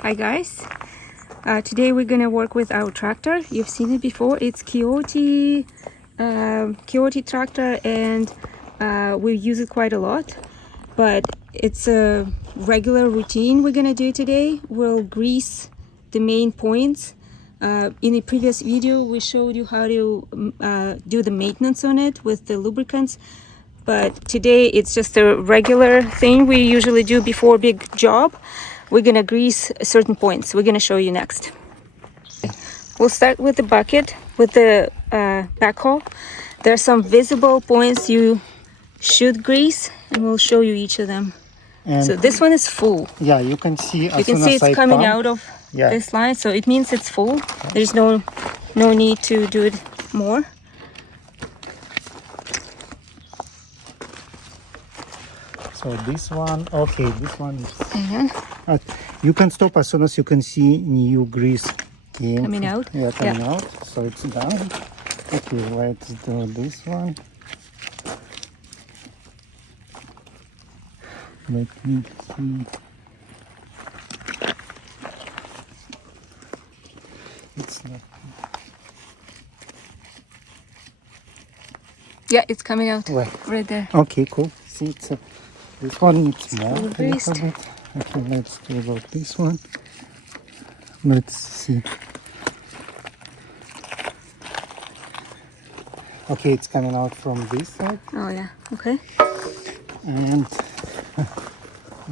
Hi guys, today we're gonna work with our tractor. You've seen it before. It's Kioti tractor, and we use it quite a lot, but it's a regular routine we're gonna do today. We'll grease the main points. In the previous video we showed you how to do the maintenance on it with the lubricants, but today it's just a regular thing we usually do before a big job. We're gonna grease certain points. We're gonna show you next. We'll start with the bucket, with the backhoe. There are some visible points you should grease, and we'll show you each of them. And so this one is full. Yeah, you can see. You can see it's coming out of this line, so it means it's full. There's no need to do it more. So this one, okay, this one is. You can stop as soon as you can see new grease coming out. Yeah, coming out. So it's done. Okay, let's do this one. Let me see. It's not. Yeah, it's coming out right there. Okay, cool. See, it's this one needs more. A greased. little bit. Okay, let's do about this one. Let's see. Okay, it's coming out from this side. Oh yeah, okay. And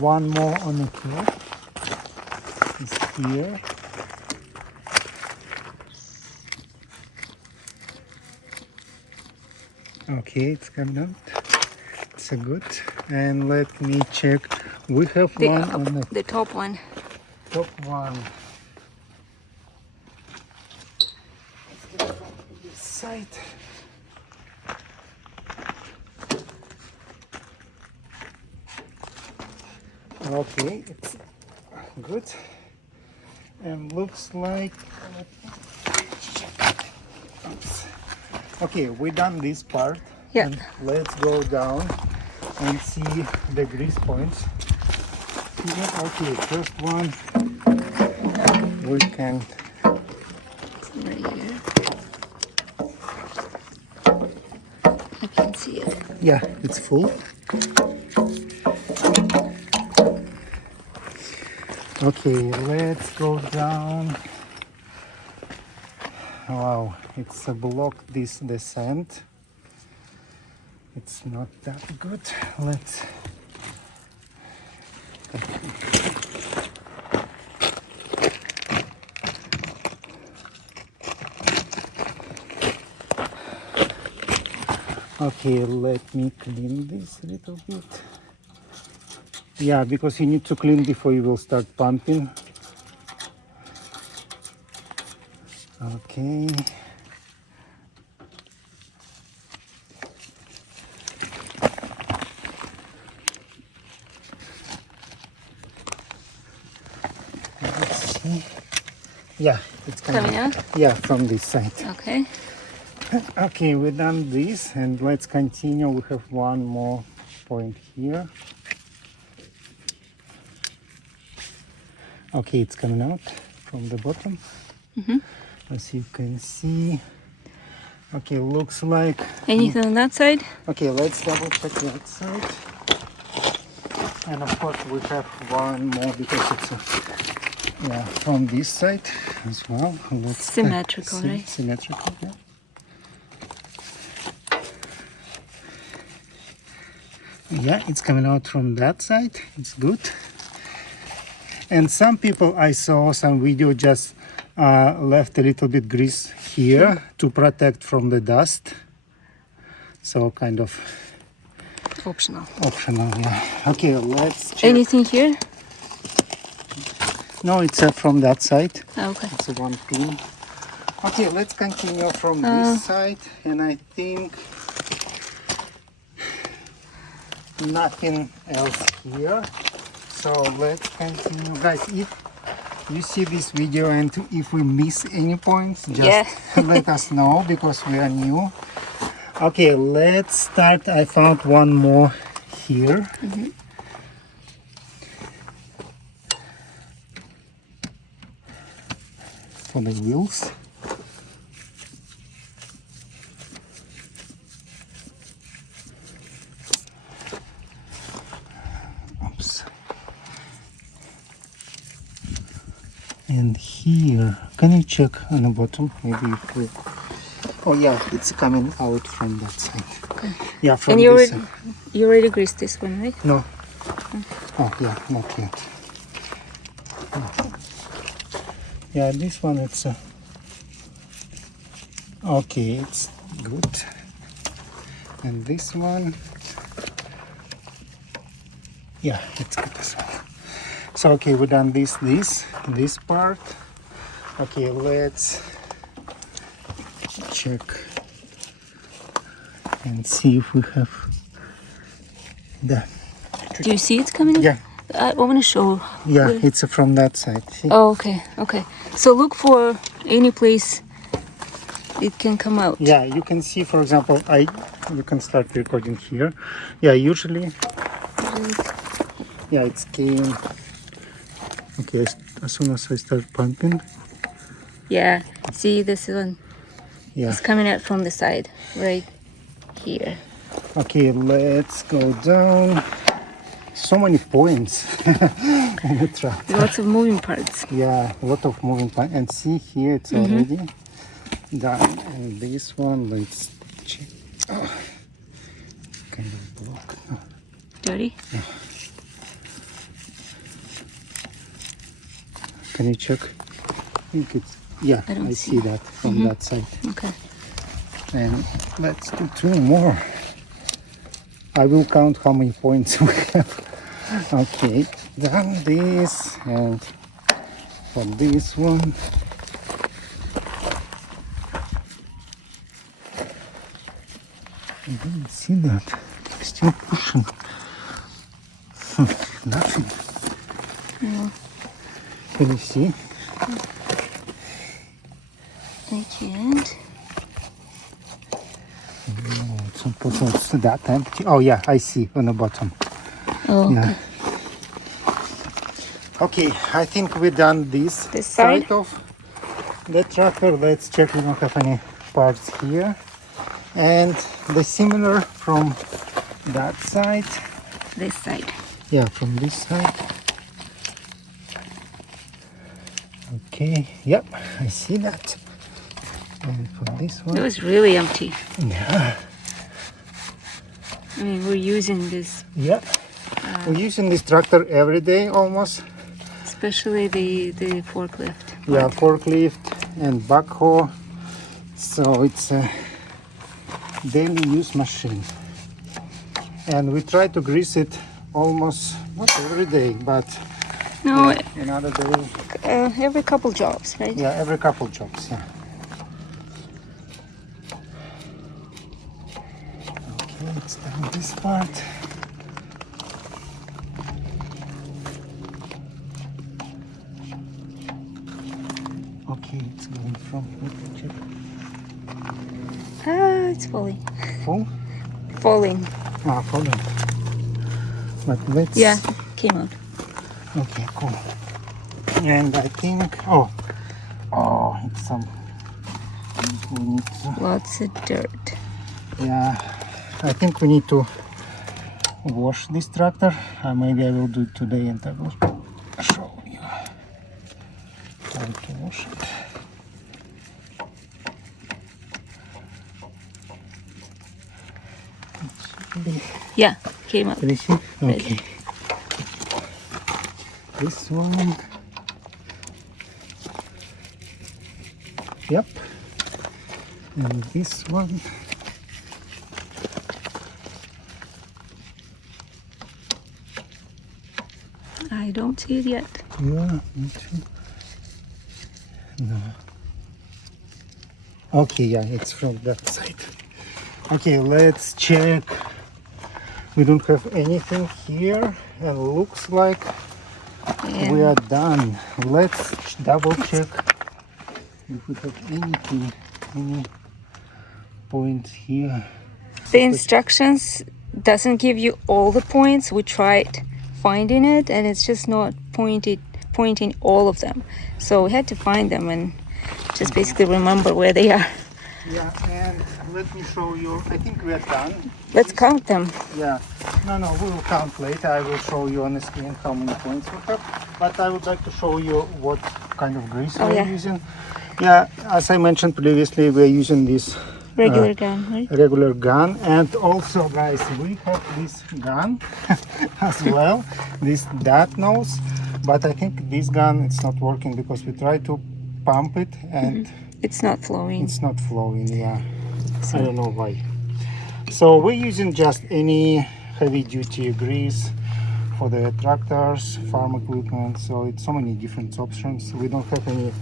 one more on the here is here. Okay, it's coming out. It's a good. And let me check. We have one on the top one. Top one. Let's get from this side. Okay, it's good. And looks like. Oops. Okay, we done this part. Yeah. And let's go down and see the grease points. Okay, first one we can. Right here. I can see it. Yeah, it's full. Okay, let's go down. Wow, it's a block this descent. It's not that good. Let's. Okay, let me clean this a little bit. Yeah, because you need to clean before you will start pumping. Okay. Let's see. Yeah, it's coming out. Yeah, from this side. Okay. Okay, we've done this, and let's continue. We have one more point here. Okay, it's coming out from the bottom. As you can see. Okay, looks like. Anything on that side? Okay, let's double check that side. And of course we have one more because it's from this side as well. Let's symmetrical, right? Symmetrical, yeah. Yeah, it's coming out from that side. It's good. And some people, I saw some video, just left a little bit grease here to protect from the dust. So kind of optional, yeah. Okay, let's check. Anything here? No, it's from that side. Okay. It's a one pin. Okay, let's continue from this side. And I think nothing else here. So let's continue. Guys, if you see this video and if we miss any points, just let us know because we are new. Okay, let's start. I found one more here. for the wheels. Oops. And here, can you check on the bottom? Maybe if we... Oh yeah, it's coming out from that side. Okay. Yeah, from And this side. you already greased this one, right? No. Oh yeah, not yet. Yeah, this one it's okay, it's good. And this one, yeah, it's good as well. So okay, we done this part. Okay, let's check and see if we have the... Do you see it's coming in? Yeah, I want to show. yeah, it's from that side. See? Oh, okay, okay. So look for any place it can come out. Yeah, you can see, for example, you can start recording here. Yeah, usually, yeah, it's came. Okay, as soon as I start pumping. Yeah, see this one? Yeah. It's coming out from the side, right here. Okay, let's go down. So many points on the track. Lots of moving parts. Yeah, a lot of moving parts. And see here, it's already done. And this one, let's check. Oh, kind of blocked. Oh. Dirty? Yeah. Can you check? I think it's, yeah, I see that from that side. Okay. And let's do 2 more. I will count how many points we have. Okay, done this, and for this one. I didn't see that. Still pushing. Nothing. No, Can you see? I can't. No, it's impossible. It's that empty. Oh yeah, I see on the bottom. Oh, Yeah. Okay, I think we've done this side of the tractor. Let's check we don't have any parts here. And the similar from that side. this side. Yeah, from this side. Okay, yep, I see that. And for this It one. was really empty. Yeah. I mean, we're using this, Yeah. We're using this tractor every day almost. especially the forklift. Yeah, forklift and backhoe. So it's a daily use machine. And we try to grease it almost, not every day, but No, another day. every couple jobs, right? Yeah, every couple jobs, yeah. Okay, let's done this part. Okay, it's going from, check. It's falling. Full? Falling. Ah, falling. But let's... Yeah, came out. Okay, cool. And I think, oh, it's some, we need to, Lots of dirt. yeah, I think we need to wash this tractor. Maybe I will do it today and I will show you how to wash it. Yeah, came out. Can you see? Okay. This one. Yep. And this one. I don't see it yet. Yeah, me too. No. Okay, yeah, it's from that side. Okay, let's check. We don't have anything here, and looks like we are done. Let's double check if we have anything, any point here. The instructions doesn't give you all the points. We tried finding it, and it's just not pointing all of them. So we had to find them, and just basically remember where they are. Yeah, and let me show you. I think we are done. Let's count them. Yeah, no, we will count later. I will show you on the screen how many points we have. But I would like to show you what kind of grease we're yeah. using. Yeah, as I mentioned previously, we're using this Regular gun, right? regular gun, and also, guys, we have this gun as well. This dart nose, but I think this gun it's not working because we tried to pump it and It's not flowing. it's not flowing. Yeah, I don't know why. So we're using just any heavy duty grease for the tractors, farm equipment. So it's so many different options. We don't have any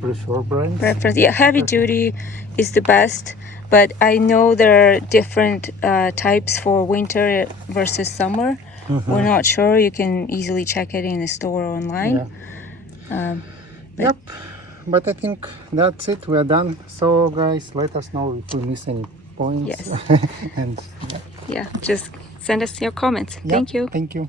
preferred brands. Preference, yeah, heavy duty is the best, but I know there are different types for winter versus summer. We're not sure. You can easily check it in the store or online. Yeah. Yep. But I think that's it. We are done. So guys, let us know if we miss any points. Yes. And Yeah, just send us your comments. yeah, Thank you. Thank you.